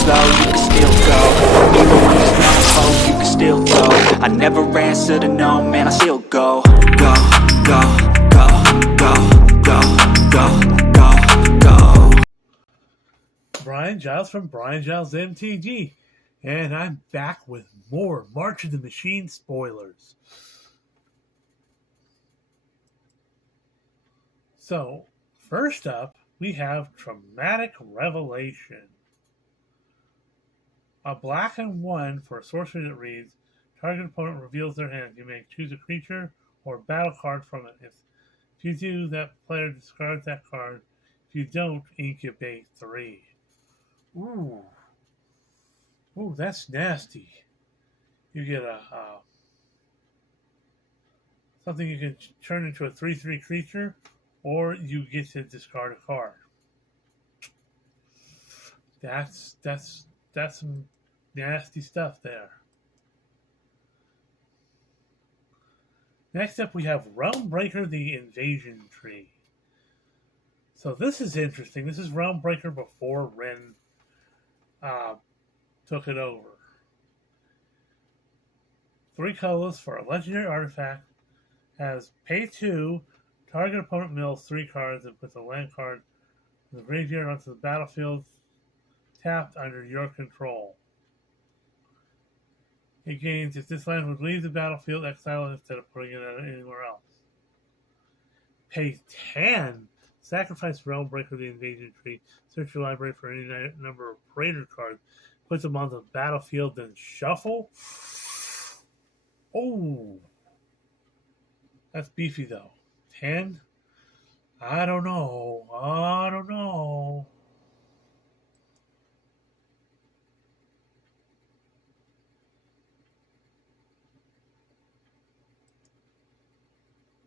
slow, you can still go. Even when there's no hope, you can still go. I never answer to no, man, I still go. Go, go, go, go, go, go, go, go. Brian Giles from Brian Giles MTG, and I'm back with more March of the Machine spoilers. So, first up, we have Traumatic Revelation. A black and 1 for a sorcery that reads, target opponent reveals their hand. You may choose a creature or battle card from it. If you do, that player discards that card. If you don't, incubate 3. Ooh, that's nasty. You get something you can turn into a 3/3 creature, or you get to discard a card. That's some nasty stuff there. Next up, we have Realmbreaker, the Invasion Tree. So this is interesting. This is Realmbreaker before Wrenn took it over. 3 colors for a legendary artifact. Has pay 2, target opponent mills 3 cards and puts a land card from the graveyard onto the battlefield tapped under your control. It gains if this land would leave the battlefield, exile it instead of putting it anywhere else. Pay 10, sacrifice Realmbreaker, the Invasion Tree, search your library for any number of Praetor cards, put them on the battlefield, then shuffle. Oh, that's beefy though. 10? I don't know.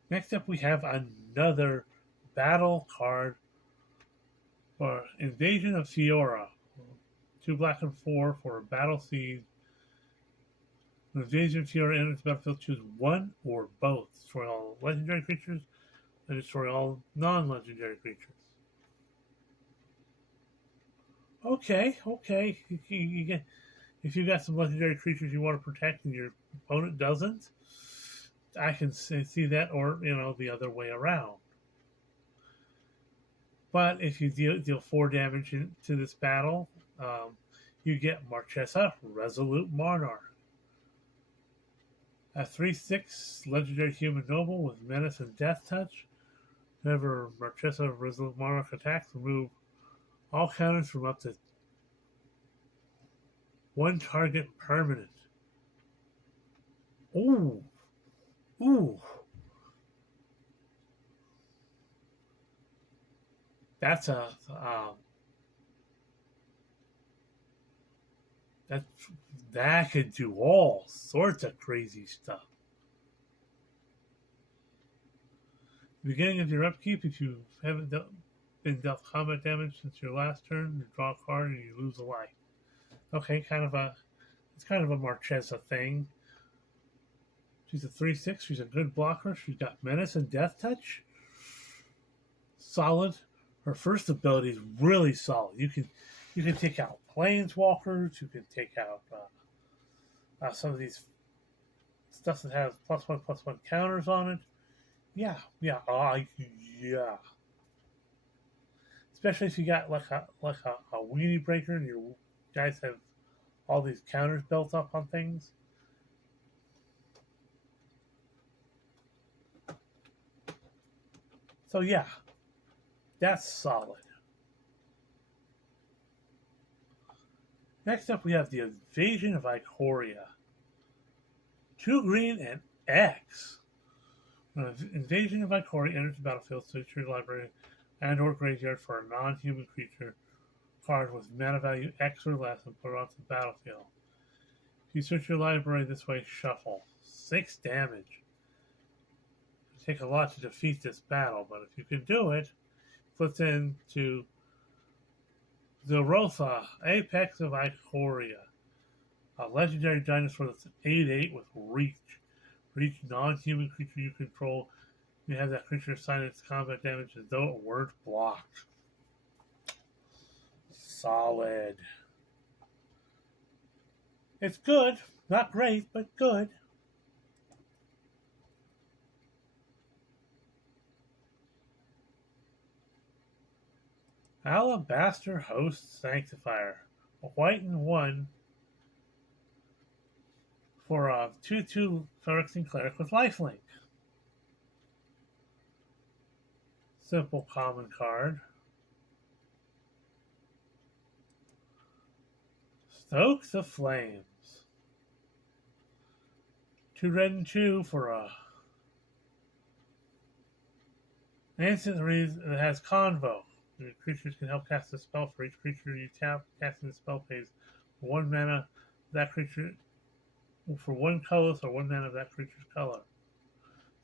Next up, we have another battle card for Invasion of Fiora. 2 black and 4 for a battle seed. When Invasion of Fiora enters the battlefield, choose one or both. Destroy all legendary creatures and destroy all non-legendary creatures. Okay. If you got some legendary creatures you want to protect and your opponent doesn't, I can see that, or the other way around. But if you deal 4 damage to this battle, you get Marchesa, Resolute Monarch. A 3/6 legendary human noble with menace and death touch. Whenever Marchesa, Resolute Monarch attacks, remove all counters from up to 1 target permanent. Ooh. That's that could do all sorts of crazy stuff. Beginning of your upkeep, if you haven't been dealt combat damage since your last turn, you draw a card and you lose a life. Okay, it's kind of a Marchesa thing. She's a 3/6. She's a good blocker. She's got menace and death touch. Solid. Her first ability is really solid. You can take out planeswalkers. You can take out some of these stuff that has +1/+1 counters on it. Yeah. Especially if you got like a weenie breaker and your guys have all these counters built up on things. So yeah, that's solid. Next up, we have the Invasion of Ikoria. 2 green and X. When an Invasion of Ikoria enters the battlefield, search your library and or graveyard for a non-human creature card with mana value X or less and put it onto the battlefield. If you search your library this way, shuffle. 6 damage. It'll take a lot to defeat this battle, but if you can do it, puts into Zerotha, Apex of Ikoria. A legendary dinosaur that's 8/8 with reach. For each non-human creature you control, you have that creature assign its combat damage as though it weren't blocked. Solid. It's good. Not great, but good. Alabaster Host Sanctifier. A white and 1 for a 2/2 Phyrexian Cleric with lifelink. Simple common card. Stoke the Flames. 2 red and 2 for a instant that has Convoke. The creatures can help cast a spell for each creature you tap. Casting the spell pays 1 mana that creature for 1 colorless or 1 mana of that creature's color.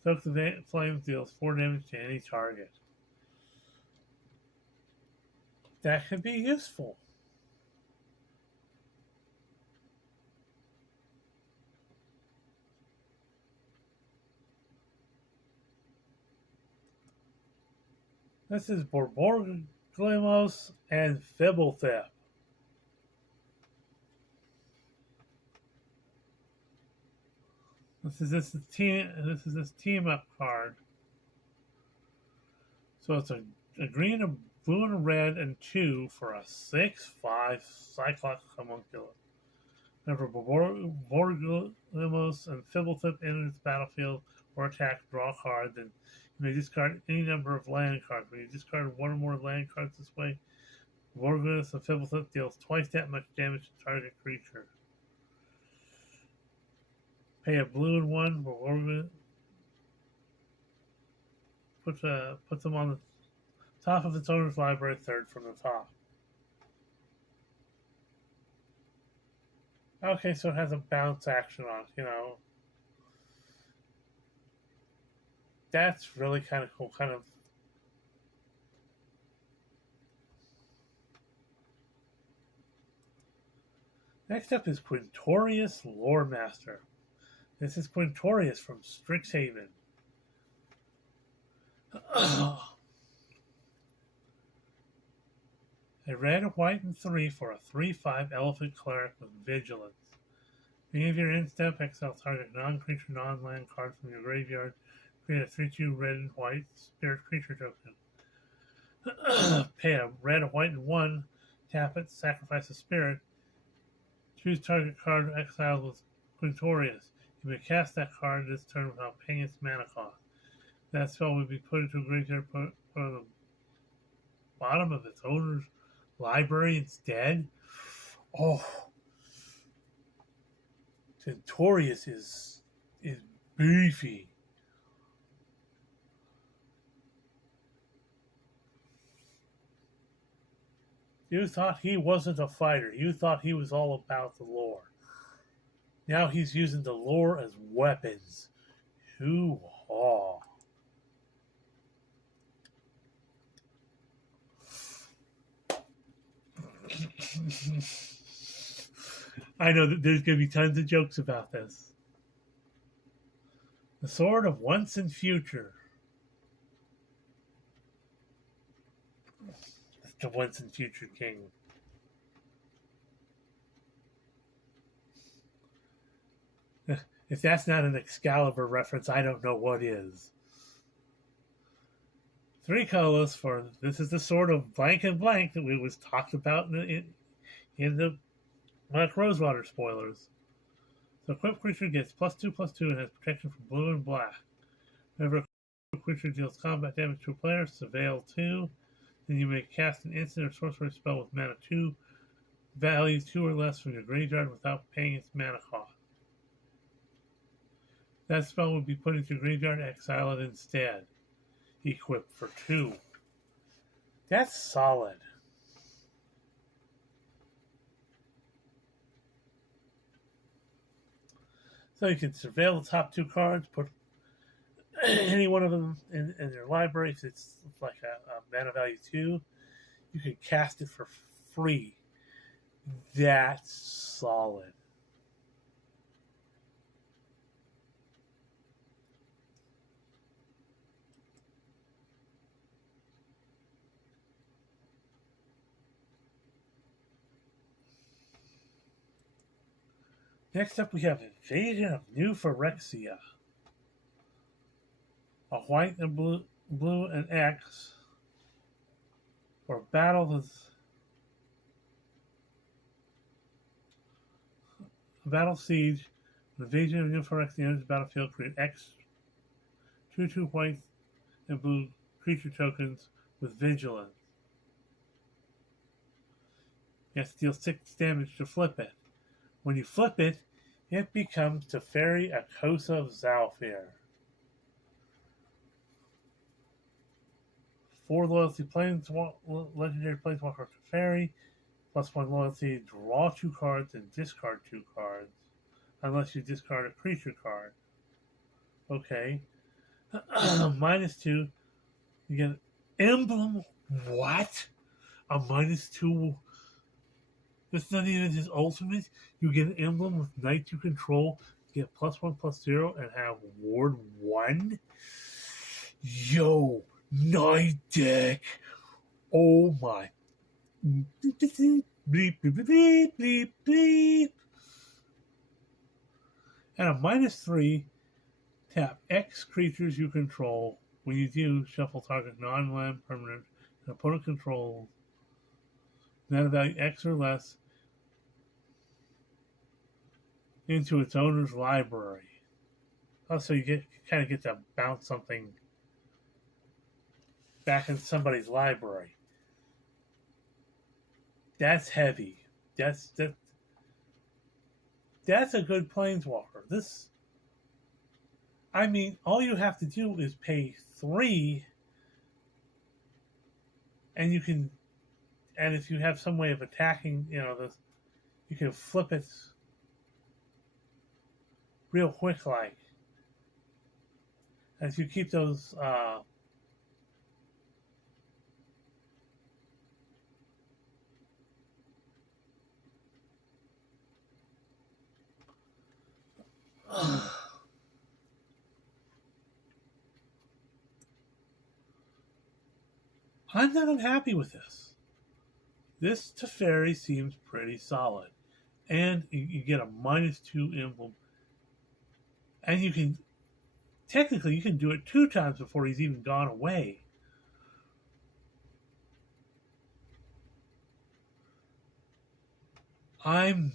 Stoke the Flames deals 4 damage to any target. That could be useful. This is Borborygmos and Fibblethip. This is this team up card. So it's a green, a blue, and a red, and 2 for a 6/5 Cyclops Homunculus. Remember, Borborygmos and Fibblethip enter the battlefield or attack, draw a card, then you may discard any number of land cards. When you discard 1 or more land cards this way, Borborygmos and Fibblethip deals twice that much damage to target creature. Pay a blue and 1 for Borborygmos. Put them on the top of its owner's library, 3rd from the top. Okay, so it has a bounce action on it, That's really kind of cool. Next up is Quintorius Loremaster. This is Quintorius from Strixhaven. A red, a white, and 3 for a 3/5 Elephant Cleric with Vigilance. Beginning of your end step, exile target non-creature, non-land card from your graveyard. Create a 3/2 red and white spirit creature token. Pay a red, a white, and 1. Tap it, sacrifice a spirit. Choose target card exiled with Quintorius. You may cast that card this turn without paying its mana cost. That spell would be put into a graveyard, put on the bottom of its owner's library instead. Oh, Quintorius is beefy. You thought he wasn't a fighter. You thought he was all about the lore. Now he's using the lore as weapons. Hoo-haw. I know that there's going to be tons of jokes about this. The Sword of Once and Future. The Once and Future King. If that's not an Excalibur reference, I don't know what is. 3 colorless for this is the Sword of blank and blank that we was talked about in the Black Rosewater spoilers. So equipped creature gets +2/+2 and has protection from blue and black. Whenever a creature deals combat damage to a player, Surveil 2. Then you may cast an instant or sorcery spell with mana 2 values 2 or less from your graveyard without paying its mana cost. That spell would be put into your graveyard, exile it instead. Equipped for 2. That's solid. So you can surveil the top 2 cards, put any one of them in your library. If it's like a mana value 2, you can cast it for free. That's solid. Next up, we have Invasion of New Phyrexia. A white and blue and X for battle siege. Invasion of New Phyrexia enters the battlefield. Create X 2/2 white and blue creature tokens with vigilance. You have to deal 6 damage to flip it. When you flip it, it becomes Teferi Akosa of Zhalfir. 4 loyalty legendary planeswalker Teferi, +1 loyalty, draw 2 cards and discard 2 cards, unless you discard a creature card. Okay. -2, you get an emblem. What? A -2. That's not even his ultimate. You get an emblem with Knight you control, get +1/+0, and have Ward 1. Yo, Night deck. Oh my. Bleep, bleep, bleep, bleep, bleep. And a -3, tap X creatures you control. When you do, shuffle target non-land permanent and opponent controls. Mana value X or less into its owner's library. Also, you kind of get to bounce something back in somebody's library. That's heavy. That's a good planeswalker. I mean, all you have to do is pay 3, and you can, and if you have some way of attacking, you can flip it real quick, like. And if you keep those, I'm not unhappy with this. This Teferi seems pretty solid. And you get a -2 emblem. And you can do it 2 times before he's even gone away. I'm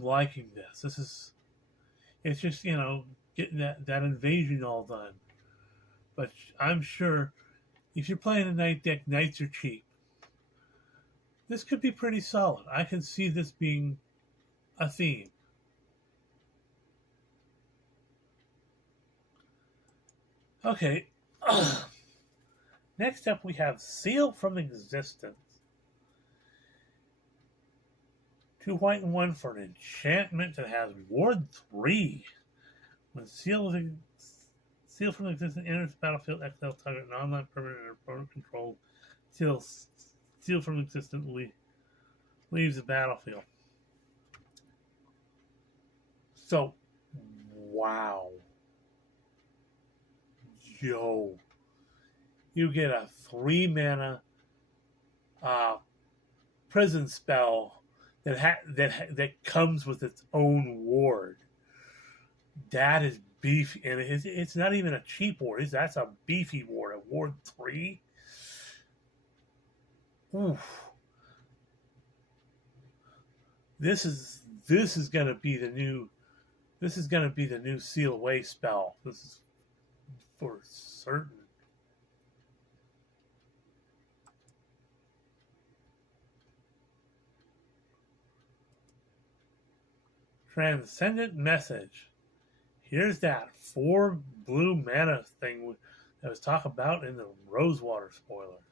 liking this. It's just, getting that invasion all done. But I'm sure if you're playing a Knight deck, Knights are cheap. This could be pretty solid. I can see this being a theme. Okay. Next up, we have Seal from Existence. 2 white and 1 for an enchantment that has Ward 3. When Seal from Existence enters the battlefield, exile target non-land permanent and opponent control. Seal from Existence leaves the battlefield. So, wow. Yo. You get a 3 mana prison spell that comes with its own ward. That is beefy, and it's not even a cheap ward. That's a beefy ward. A Ward 3. Oof. This is gonna be the new. This is gonna be the new Seal Away spell. This is for certain. Transcendent Message. Here's that 4 blue mana thing that was talked about in the Rosewater spoilers.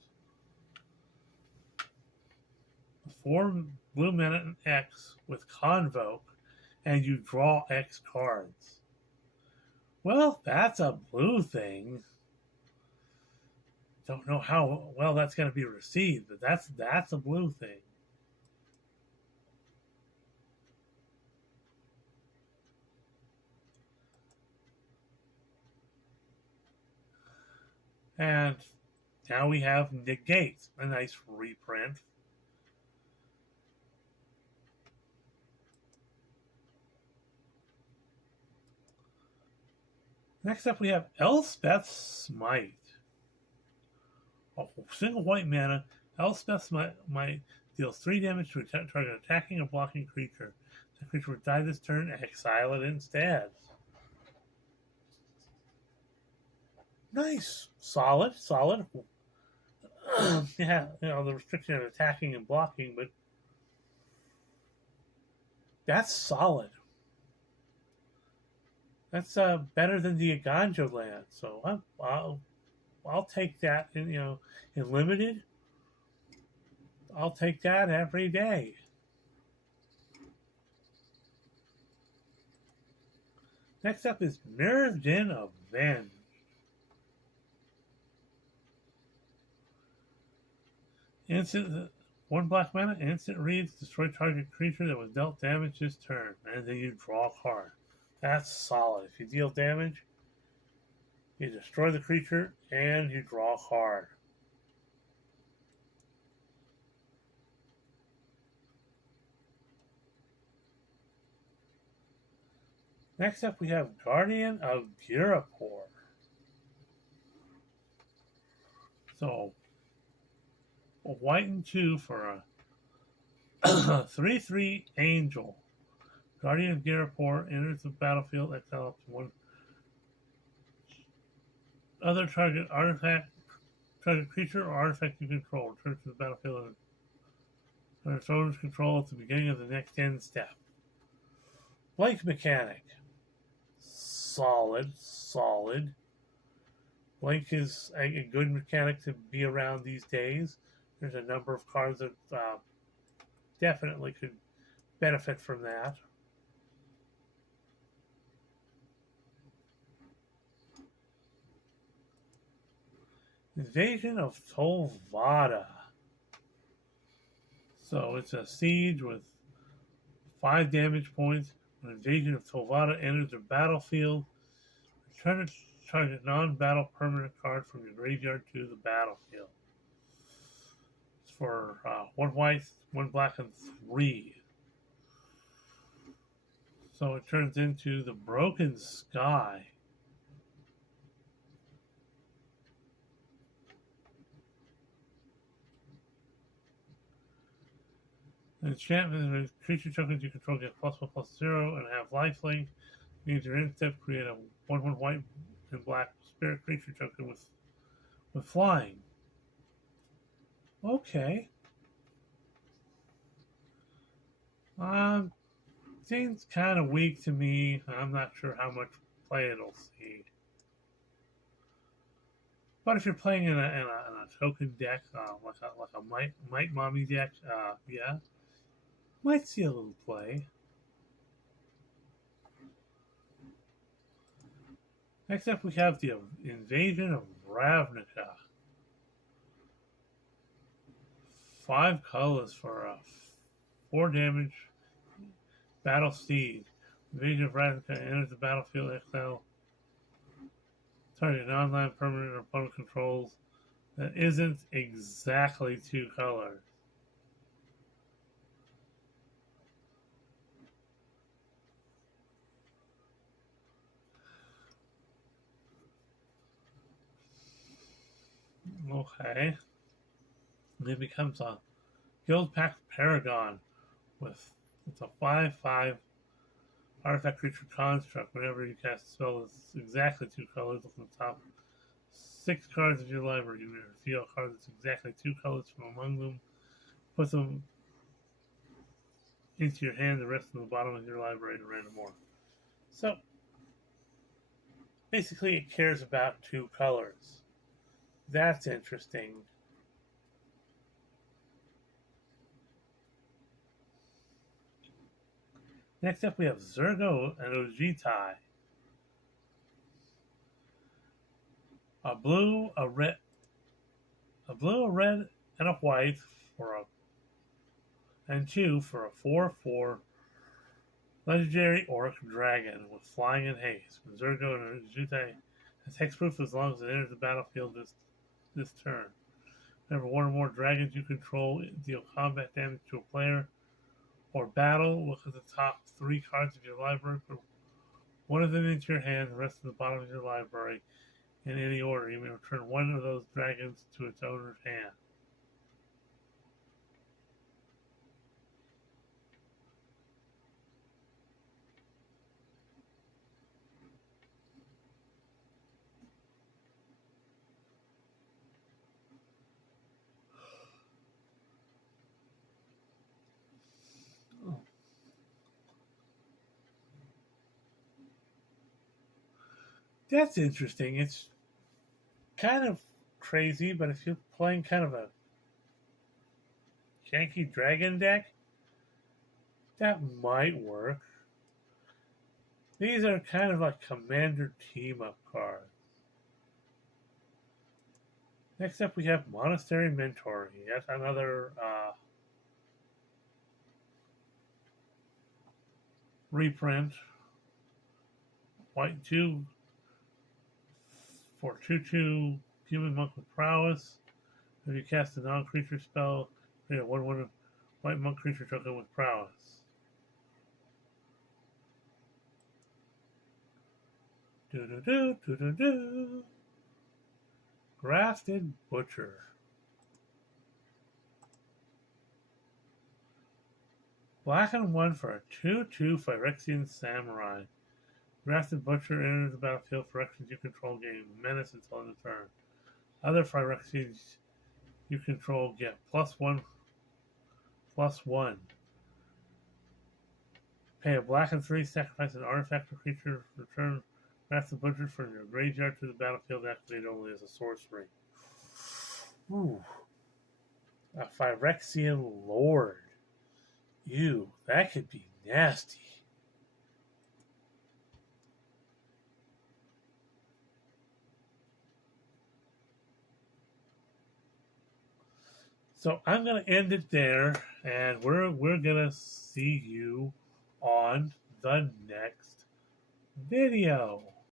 4 blue mana and X with Convoke, and you draw X cards. Well, that's a blue thing. Don't know how well that's going to be received, but that's a blue thing. And now we have Negate, a nice reprint. Next up, we have Elspeth's Smite. A single white mana, Elspeth's Smite deals 3 damage to a target attacking or blocking creature. The creature would die this turn, exile it instead. Nice. Solid. Yeah, the restriction of attacking and blocking, but that's solid. That's better than the Aganjo land, so I'll take that. In limited, I'll take that every day. Next up is Mirror's Den Avenge. Instant 1 black mana, instant reads, destroy target creature that was dealt damage this turn, and then you draw a card. That's solid. If you deal damage, you destroy the creature and you draw a card. Next up, we have Guardian of Ghirapur. So, a white and 2 for a 3/3 angel. Guardian of Ghirapur enters the battlefield, exile up to 1 other target creature or artifact you control. Return to the battlefield under its owner's control at the beginning of the next end step. Blank mechanic. Solid. Blank is a good mechanic to be around these days. There's a number of cards that definitely could benefit from that. Invasion of Tolvada. So it's a siege with 5 damage points. When Invasion of Tolvada enters the battlefield, return a target non-battle permanent card from your graveyard to the battlefield. It's for 1 white, 1 black, and 3. So it turns into the Broken Sky. Enchantment, creature tokens you control get +1/+0 and have lifelink. Means your end step create a 1/1 white and black spirit creature token with flying. Okay. Seems kind of weak to me. I'm not sure how much play it'll see. But if you're playing in a token deck, like a Might Mommy deck, yeah. Might see a little play. Next up, we have the Invasion of Ravnica. 5 colors for a 4 damage battle steed. Invasion of Ravnica enters the battlefield, exile target an online permanent or opponent controls that isn't exactly 2 colors. Okay. And it becomes a Guildpact Paragon it's a 5/5 artifact creature construct. Whenever you cast a spell that's exactly 2 colors, look at the top 6 cards of your library. You reveal a card that's exactly 2 colors from among them. Put them into your hand, the rest of the bottom of your library to random more. So basically it cares about 2 colors. That's interesting. Next up, we have Zergo and Ojitai. A blue, a red, and a white and 2 for a 4/4 legendary orc dragon with flying and haste. When Zergo and Ojitai has hexproof as long as it enters the battlefield this turn. Whenever 1 or more dragons you control deal combat damage to a player or battle, look at the top 3 cards of your library. Put one of them into your hand, the rest of the bottom of your library in any order. You may return one of those dragons to its owner's hand. That's interesting. It's kind of crazy, but if you're playing kind of a janky dragon deck, that might work. These are kind of like commander team-up cards. Next up, we have Monastery Mentor. That's another reprint. White 2 for 2/2 human monk with prowess. If you cast a non-creature spell, create a 1/1 white monk creature token with prowess. Do-do-do. Grafted Butcher. Black and 1 for a 2/2 Phyrexian Samurai. Grafted Butcher enters the battlefield for actions you control, gain menace until end of turn. Other Phyrexians you control get +1/+1. Pay a black and 3, sacrifice an artifact or creature, return Grafted Butcher from your graveyard to the battlefield, activated only as a sorcery. Ooh. A Phyrexian Lord. Ew, that could be nasty. So I'm gonna end it there, and we're gonna see you on the next video.